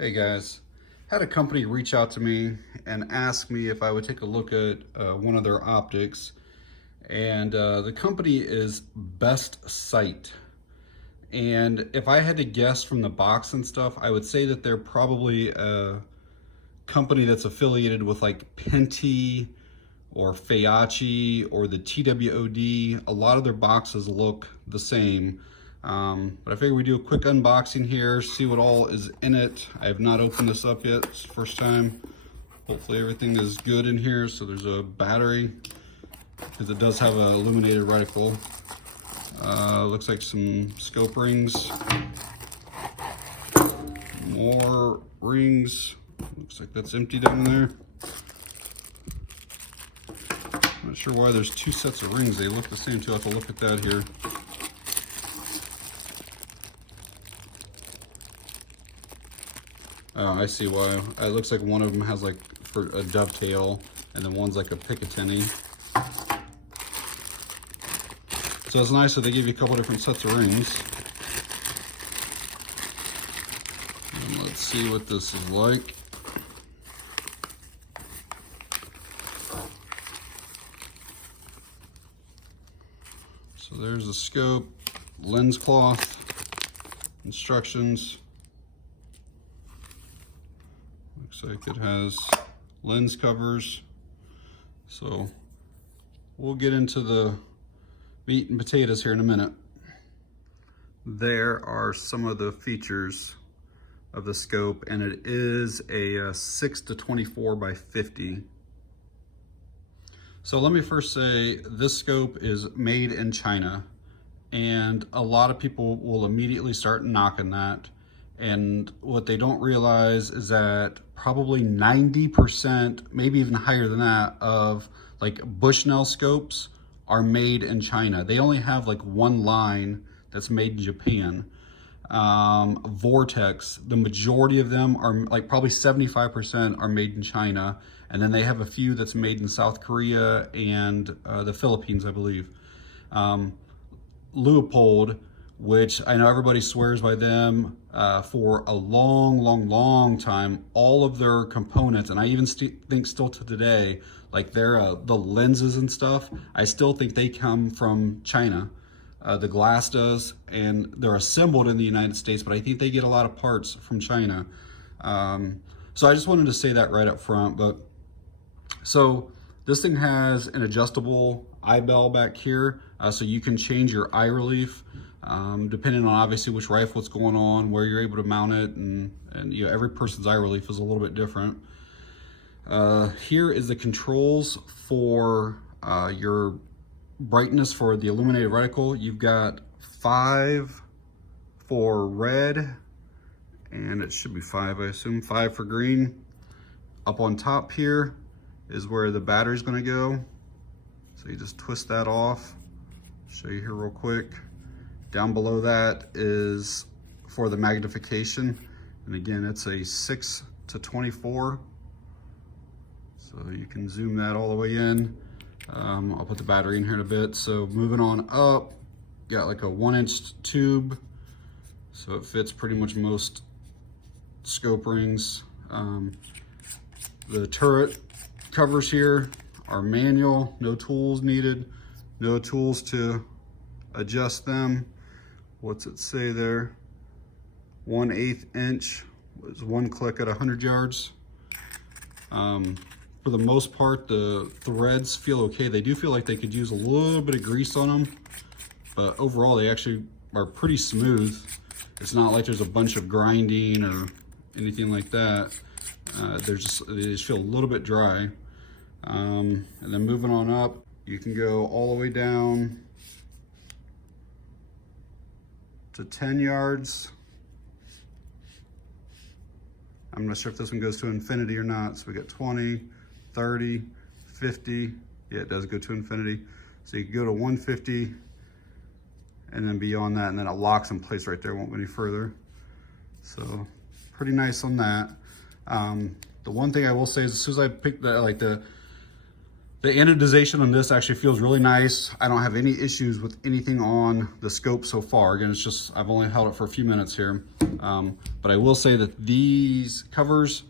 Hey guys, had a company reach out to me and ask me if I would take a look at one of their optics, and the company is BestSight. And if I had to guess from the box and stuff, I would say that they're probably a company that's affiliated with like Penti or Faiachi or the TWOD. A lot of their boxes look the same. But I figured we'd do a quick unboxing here, see what all is in it. I have not opened this up yet, it's the first time. Hopefully everything is good in here. So there's a battery, because it does have a illuminated reticle. Looks like some scope rings. More rings. Looks like that's empty down there. Not sure why there's two sets of rings. They look the same too. I'll have to look at that here. Oh, I see why. It looks like one of them has like for a dovetail, and then one's like a Picatinny. So it's nice that they give you a couple different sets of rings. And let's see what this is like. So there's the scope, lens cloth, instructions. Looks like it has lens covers. So we'll get into the meat and potatoes here in a minute. There are some of the features of the scope, and it is a 6-24x50. So let me first say this scope is made in China, and a lot of people will immediately start knocking that. And what they don't realize is that probably 90%, maybe even higher than that, of like Bushnell scopes are made in China. They only have like one line that's made in Japan. Vortex, the majority of them are like probably 75% are made in China. And then they have a few that's made in South Korea and the Philippines, I believe. Leupold, which I know everybody swears by them for a long time. All of their components, and I even think still to today, like their the lenses and stuff, I still think they come from China. The glass does, and they're assembled in the United States, but I think they get a lot of parts from China. So I just wanted to say that right up front. But so this thing has an adjustable eye bell back here, so you can change your eye relief depending on obviously which rifle it's going on, where you're able to mount it, and you know, every person's eye relief is a little bit different. Here is the controls for your brightness for the illuminated reticle. You've got 5 for red, and it should be 5, I assume, 5 for green. Up on top here is where the battery's going to go. So you just twist that off. Show you here real quick. Down below that is for the magnification, and again it's a 6-24, so you can zoom that all the way in. I'll put the battery in here in a bit. So moving on up, got like a 1-inch tube, so it fits pretty much most scope rings. The turret covers here are manual, no tools needed, no tools to adjust them. What's it say there? 1/8 inch was 1 click at 100 yards. For the most part, the threads feel okay. They do feel like they could use a little bit of grease on them, but overall they actually are pretty smooth. It's not like there's a bunch of grinding or anything like that. They just feel a little bit dry. And then moving on up, you can go all the way down to 10 yards. I'm not sure if this one goes to infinity or not. So we got 20, 30, 50. Yeah, it does go to infinity. So you can go to 150 and then beyond that, and then it locks in place right there, won't go any further. So pretty nice on that. The one thing I will say is as soon as I picked that, like the The anodization on this actually feels really nice. I don't have any issues with anything on the scope so far. Again, it's just, I've only held it for a few minutes here. But I will say that these covers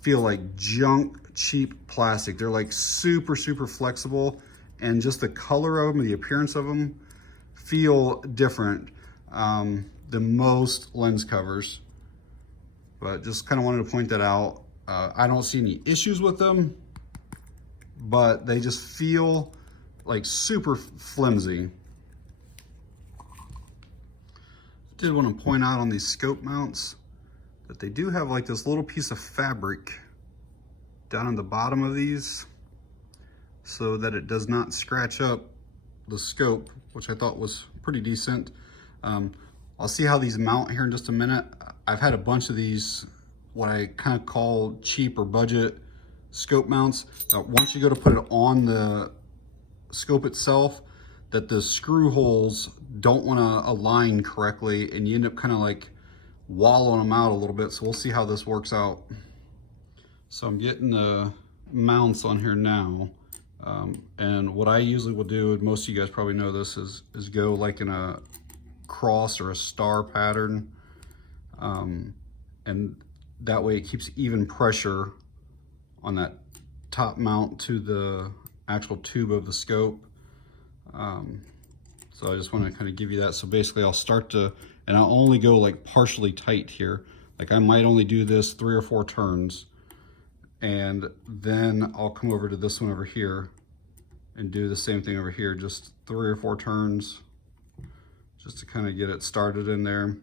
feel like junk, cheap plastic. They're like super, super flexible, and just the color of them, the appearance of them feel different than most lens covers. But just kind of wanted to point that out. I don't see any issues with them, but they just feel like super flimsy. Did want to point out on these scope mounts that they do have like this little piece of fabric down on the bottom of these so that it does not scratch up the scope, which I thought was pretty decent. I'll see how these mount here in just a minute. I've had a bunch of these, what I kind of call cheap or budget scope mounts. Once you go to put it on the scope itself, that the screw holes don't want to align correctly, and you end up kind of like wallowing them out a little bit. So we'll see how this works out. So I'm getting the mounts on here now. And what I usually will do, and most of you guys probably know this, is go like in a cross or a star pattern. And that way it keeps even pressure on that top mount to the actual tube of the scope. So I just want to kind of give you that. So basically I'll start to, and I'll only go like partially tight here. Like I might only do this 3 or 4 turns, and then I'll come over to this one over here and do the same thing over here, just 3 or 4 turns, just to kind of get it started in there,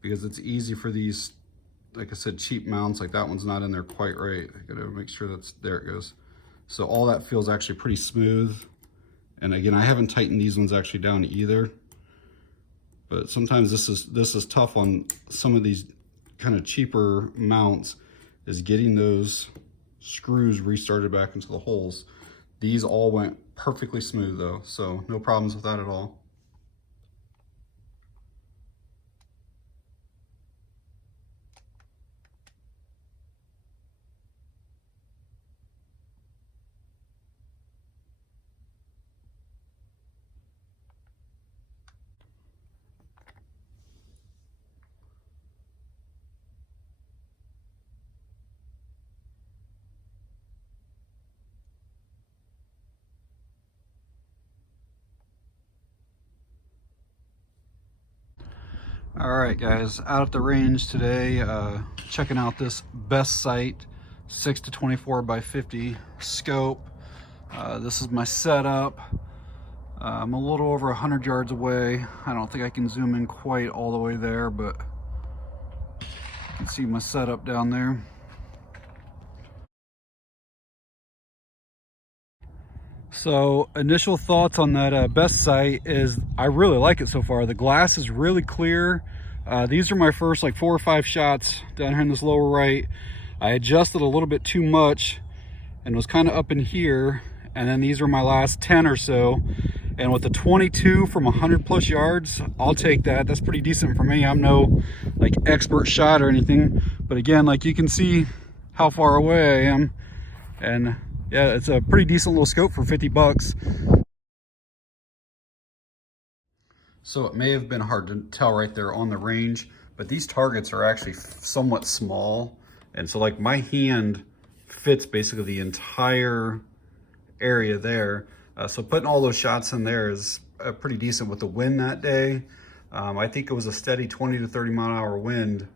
because it's easy for these, like I said, cheap mounts. Like that one's not in there quite right. I gotta make sure that's, there it goes. So all that feels actually pretty smooth. And again, I haven't tightened these ones actually down either, but sometimes this is tough on some of these kind of cheaper mounts, is getting those screws restarted back into the holes. These all went perfectly smooth though, so no problems with that at all. All right, guys, out at the range today, checking out this BestSight 6-24x50 scope. This is my setup. I'm a little over 100 yards away. I don't think I can zoom in quite all the way there, but you can see my setup down there. So initial thoughts on that BestSight is I really like it so far. The glass is really clear. These are my first like 4 or 5 shots down here in this lower right. I adjusted a little bit too much and was kind of up in here, and then these are my last 10 or so. And with the 22 from 100 plus yards, I'll take that. That's pretty decent for me. I'm no like expert shot or anything, but again, like you can see how far away I am, and yeah, it's a pretty decent little scope for 50 bucks. So it may have been hard to tell right there on the range, but these targets are actually somewhat small. And so like my hand fits basically the entire area there. So putting all those shots in there is pretty decent with the wind that day. I think it was a steady 20 to 30 mile an hour wind.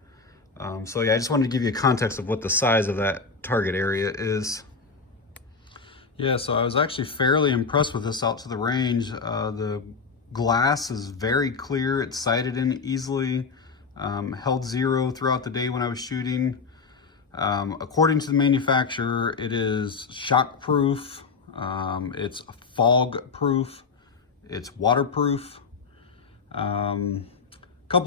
So yeah, I just wanted to give you a context of what the size of that target area is. Yeah, so I was actually fairly impressed with this out to the range. The glass is very clear. It's sighted in easily. Held 0 throughout the day when I was shooting. According to the manufacturer, it is shockproof. It's fog-proof. It's waterproof. Couple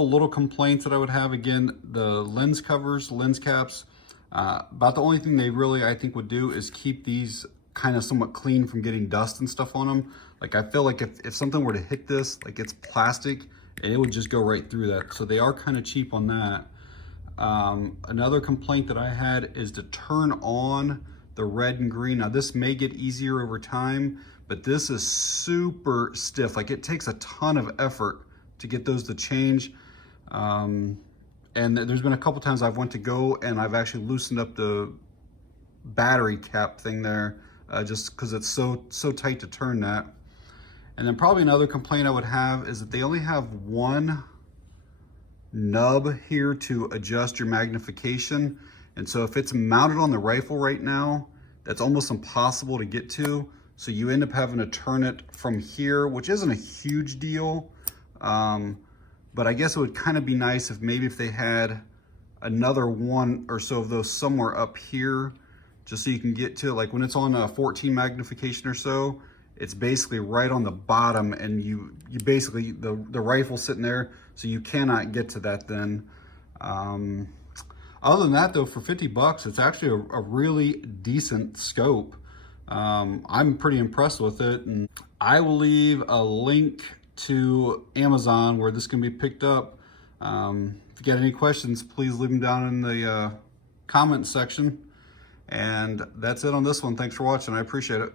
little complaints that I would have. Again, the lens covers, lens caps. About the only thing they really, I think, would do is keep these kind of somewhat clean from getting dust and stuff on them. Like I feel like if something were to hit this, like it's plastic, and it would just go right through that. So they are kind of cheap on that. Another complaint that I had is to turn on the red and green. Now this may get easier over time, but this is super stiff. Like it takes a ton of effort to get those to change. And there's been a couple times I've went to go and I've actually loosened up the battery cap thing there, just because it's so tight to turn that. And then probably another complaint I would have is that they only have one nub here to adjust your magnification. And so if it's mounted on the rifle right now, that's almost impossible to get to. So you end up having to turn it from here, which isn't a huge deal. But I guess it would kind of be nice if maybe if they had another one or so of those somewhere up here, just so you can get to, like when it's on a 14 magnification or so, it's basically right on the bottom, and you basically, the rifle's sitting there, so you cannot get to that then. Other than that though, for 50 bucks, it's actually a really decent scope. I'm pretty impressed with it, and I will leave a link to Amazon where this can be picked up. If you got any questions, please leave them down in the comment section. And that's it on this one. Thanks for watching. I appreciate it.